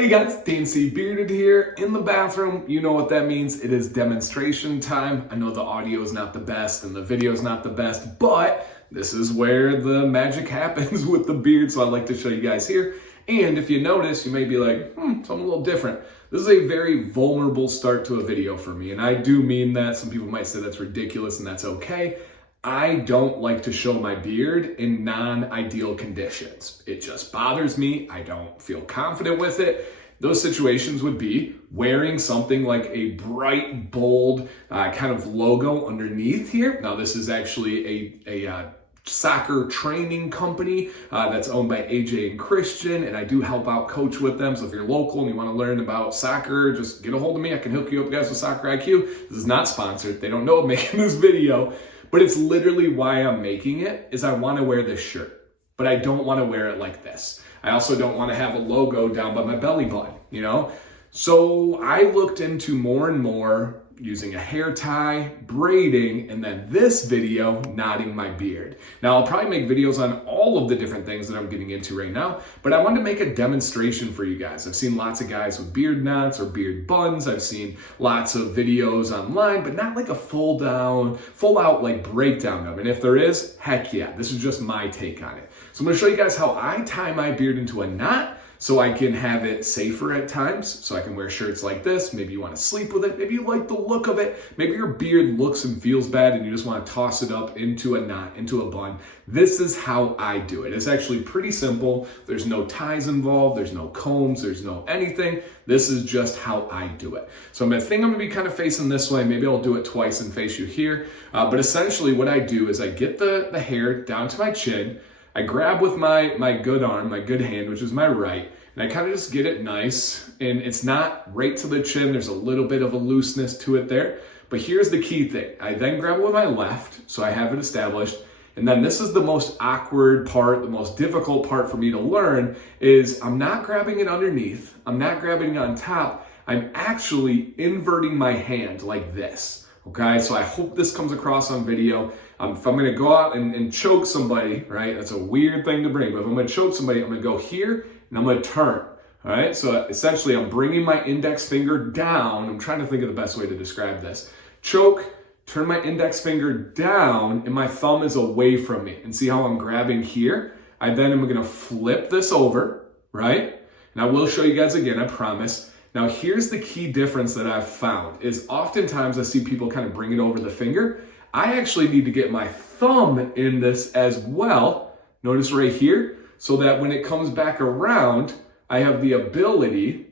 Hey guys, DNC Bearded here in the bathroom. You know what that means. It is demonstration time. I know the audio is not the best and the video is not the best, but this is where the magic happens with the beard. So I'd like to show you guys here. And if you notice, you may be like, something a little different. This is a very vulnerable start to a video for me. And I do mean that. Some people might say that's ridiculous and that's okay. I don't like to show my beard in non-ideal conditions. It just bothers me. I don't feel confident with it. Those situations would be wearing something like a bright, bold kind of logo underneath here. Now, this is actually a soccer training company that's owned by AJ and Christian, and I do help out coach with them. So if you're local and you want to learn about soccer, just get a hold of me. I can hook you up guys with Soccer IQ. This is not sponsored. They don't know I'm making this video. But it's literally why I'm making it, is I want to wear this shirt, but I don't want to wear it like this. I also don't want to have a logo down by my belly button, you know? So I looked into more and more using a hair tie, braiding, and then this video, knotting my beard. Now, I'll probably make videos on all of the different things that I'm getting into right now, but I wanted to make a demonstration for you guys. I've seen lots of guys with beard knots or beard buns. I've seen lots of videos online, but not like a full out like breakdown of it. And if there is, heck yeah, this is just my take on it. So I'm gonna show you guys how I tie my beard into a knot, so I can have it safer at times, so I can wear shirts like this. Maybe you want to sleep with it. Maybe you like the look of it. Maybe your beard looks and feels bad and you just want to toss it up into a knot, into a bun. This is how I do it. It's actually pretty simple. There's no ties involved. There's no combs. There's no anything. This is just how I do it. So I'm gonna be kind of facing this way. Maybe I'll do it twice and face you here. But essentially what I do is I get the hair down to my chin. I grab with my good arm, my good hand, which is my right, and I kind of just get it nice, and it's not right to the chin. There's a little bit of a looseness to it there, but here's the key thing. I then grab it with my left, so I have it established, and then this is the most awkward part, the most difficult part for me to learn, is I'm not grabbing it underneath, I'm not grabbing it on top, I'm actually inverting my hand like this. Okay, so I hope this comes across on video. If I'm gonna go out and choke somebody, right, that's a weird thing to bring, but if I'm gonna choke somebody, I'm gonna go here and I'm gonna turn, all right? So essentially I'm bringing my index finger down. I'm trying to think of the best way to describe this. Choke, turn my index finger down, and my thumb is away from me. And see how I'm grabbing here? I then am gonna flip this over, right? And I will show you guys again, I promise. Now, here's the key difference that I've found is oftentimes I see people kind of bring it over the finger. I actually need to get my thumb in this as well. Notice right here, so that when it comes back around, I have the ability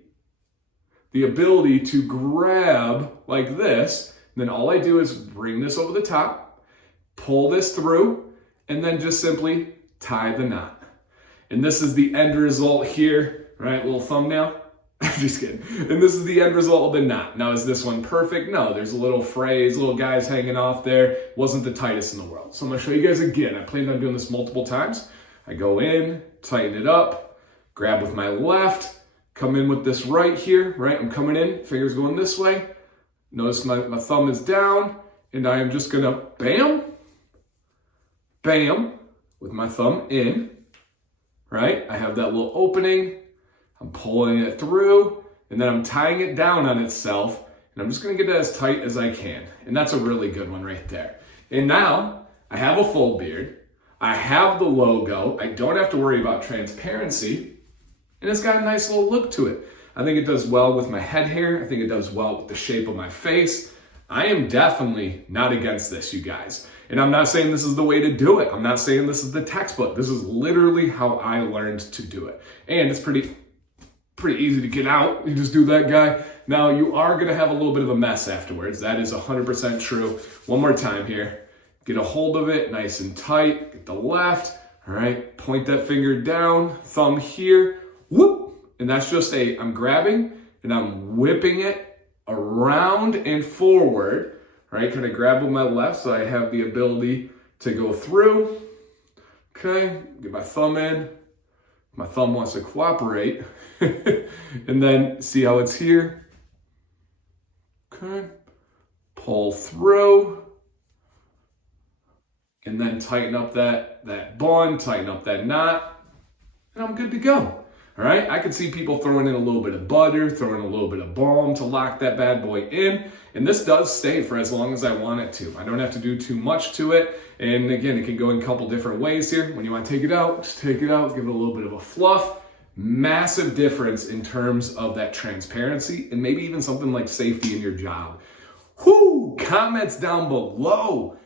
to grab like this. And then all I do is bring this over the top, pull this through, and then just simply tie the knot. And this is the end result here, right? Little thumbnail. Just kidding. And this is the end result of the knot. Now, is this one perfect? No, there's a little phrase, little guys hanging off there. Wasn't the tightest in the world. So I'm gonna show you guys again. I planned on doing this multiple times. I go in, tighten it up, grab with my left, come in with this right here, right? I'm coming in, fingers going this way. Notice my thumb is down, and I am just gonna bam, bam, with my thumb in, right? I have that little opening. I'm pulling it through, and then I'm tying it down on itself, and I'm just gonna get it as tight as I can. And that's a really good one right there. And now, I have a full beard, I have the logo, I don't have to worry about transparency, and it's got a nice little look to it. I think it does well with my head hair, I think it does well with the shape of my face. I am definitely not against this, you guys. And I'm not saying this is the way to do it. I'm not saying this is the textbook. This is literally how I learned to do it. And it's pretty easy to get out. You just do that guy. Now, you are gonna have a little bit of a mess afterwards. That is 100% true. One more time here. Get a hold of it nice and tight. Get the left, all right? Point that finger down, thumb here, whoop. And that's just I'm grabbing and I'm whipping it around and forward, right? Kind of grab with my left so I have the ability to go through. Okay, get my thumb in. My thumb wants to cooperate. And then see how it's here. Okay. Pull through. And then tighten up that bun, tighten up that knot. And I'm good to go. All right, I could see people throwing in a little bit of butter, throwing a little bit of balm to lock that bad boy in. And this does stay for as long as I want it to. I don't have to do too much to it. And again, it can go in a couple different ways here. When you want to take it out, just take it out, give it a little bit of a fluff. Massive difference in terms of that transparency and maybe even something like safety in your job. Whoo! Comments down below.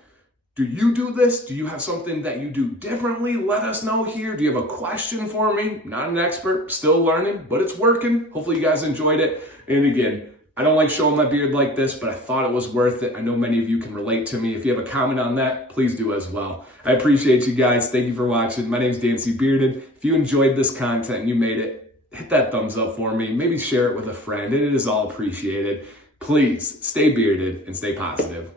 Do you do this? Do you have something that you do differently? Let us know here. Do you have a question for me? Not an expert, still learning, but it's working. Hopefully you guys enjoyed it. And again, I don't like showing my beard like this, but I thought it was worth it. I know many of you can relate to me. If you have a comment on that, please do as well. I appreciate you guys. Thank you for watching. My name is Dancy Bearded. If you enjoyed this content and you made it, hit that thumbs up for me. Maybe share it with a friend. It is all appreciated. Please stay bearded and stay positive.